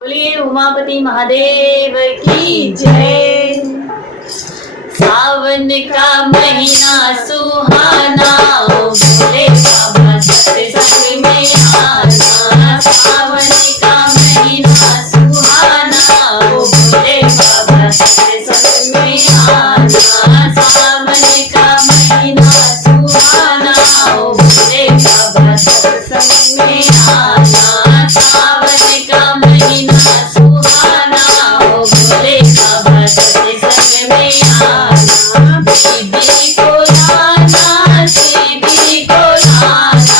बोलिए उमापति महादेव की जय। सावन का महीना सुहाना, भोले बाबा सत्संग में आना। सावन का महीना सुहाना, भोले बाबा सत्संग में आना। सावन का महीना सुहाना, भोले बाबा सत्संग में आना। सावन का महीना सुहाना, भोले बाबा सत्संग में आना। दीदी को लाना, दीदी को लाना,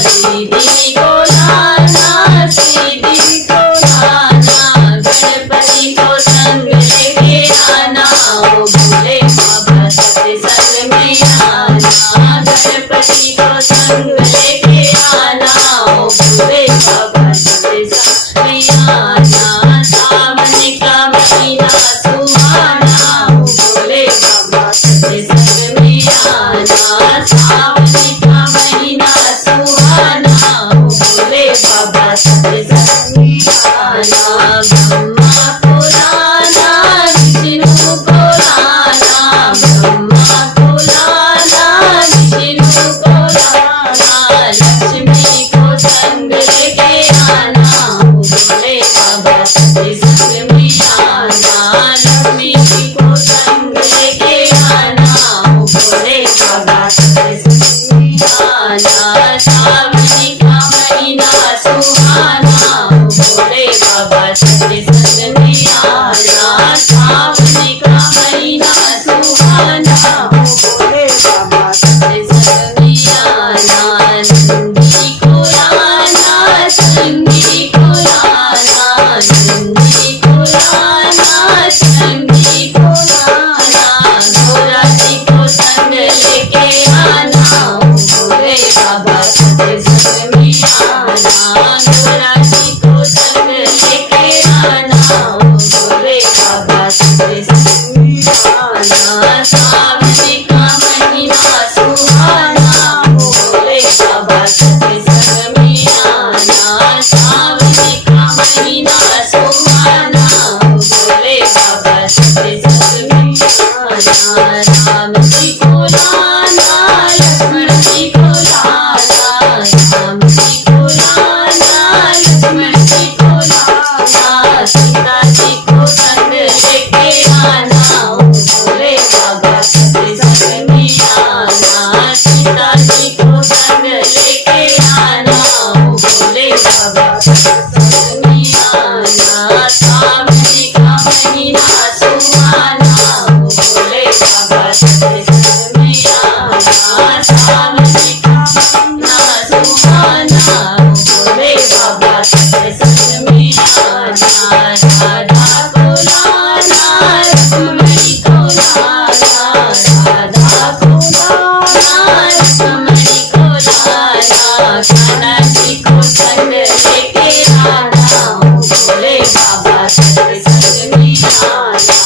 दीदी को लाना, दीदी को लाना। गणपति को संग लेके आना, भोले बाबा सत्संग में आना। गणपति को संग लेके आना, भोले बाबा सत्संग में आना। सावन का महीना सुहाना, भोले बाबा सत्संग में आना। सावन का महीना सुहाना, भोले बाबा सत्संग में आना। ब्रह्मा को लाना, विष्णु को लाना, ब्रह्मा को लाना, विष्णु को लाना। लक्ष्मी को संग लेके आना, भोले बाबा सत्संग में आना। लक्ष्मी को संग लेके आना, भोले बाबा सत्संग में आना। सावन का महीना सुहाना, भोले बाबा सत्संग में आना। सावन का महीना सुहाना, भोले बाबा सत्संग में आना। नंदी को लाना, संगी को लाना, नंदी को लाना, संगी को लाना। गोरा जी को संग लेके आना, भोले बाबा सत्संग में आना। गोरा जी को संग लेके आना, भोले बाबा सत्संग में आना। सावन का महीना सुहाना, भोले बाबा सत्संग में आना। सावन का महीना सुहाना, भोले बाबा सत्संग में आना। राम जी को लाना, लक्ष्मण जी को लाना, राम जी को लाना, लक्ष्मण जी को लाना। सीता जी को संग लेके आना, भोले बाबा सत्संग में आना। सीता जी को संग लेके आना, भोले बाबा सत्संग में आना। सावन का महीना सुहाना, भोले बाबा सत्संग में आना। सावन का महीना सुहाना, भोले बाबा सत्संग में आना। राधा को लाना, रखमणी को लाना, राधा को लाना, रखमणी को लाना। कान्हा जी को संग लेके आना, भोले बाबा सत्संग में आना।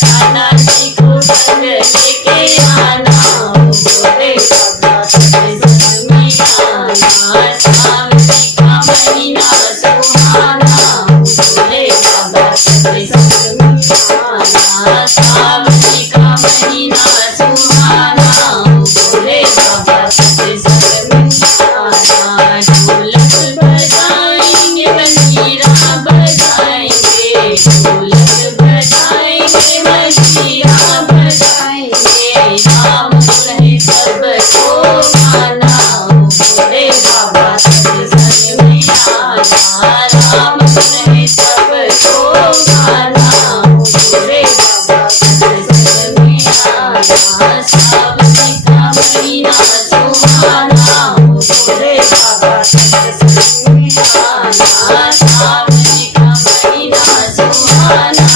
कान्हा जी को संग लेके आना, भोले बाबा सत्संग में आना। सावन का महीना सुहाना, भोले बाबा सत्संग में आना। सावन का महीना सुहाना, भोले बाबा सत्संग में आना। ढोलक बजाएंगे, मंजीरा बजाएंगे, ढोलक बजाएंगे, मंजीरा बजाएंगे। राम कहे सबको गाना, भोले बाबा सत्संग में आना। राम कहे सबको गाना, भोले बाबा सत्संग में आना। सावन का महीना सुहाना, भोले बाबा सत्संग में आना। सावन का महीना सुहाना,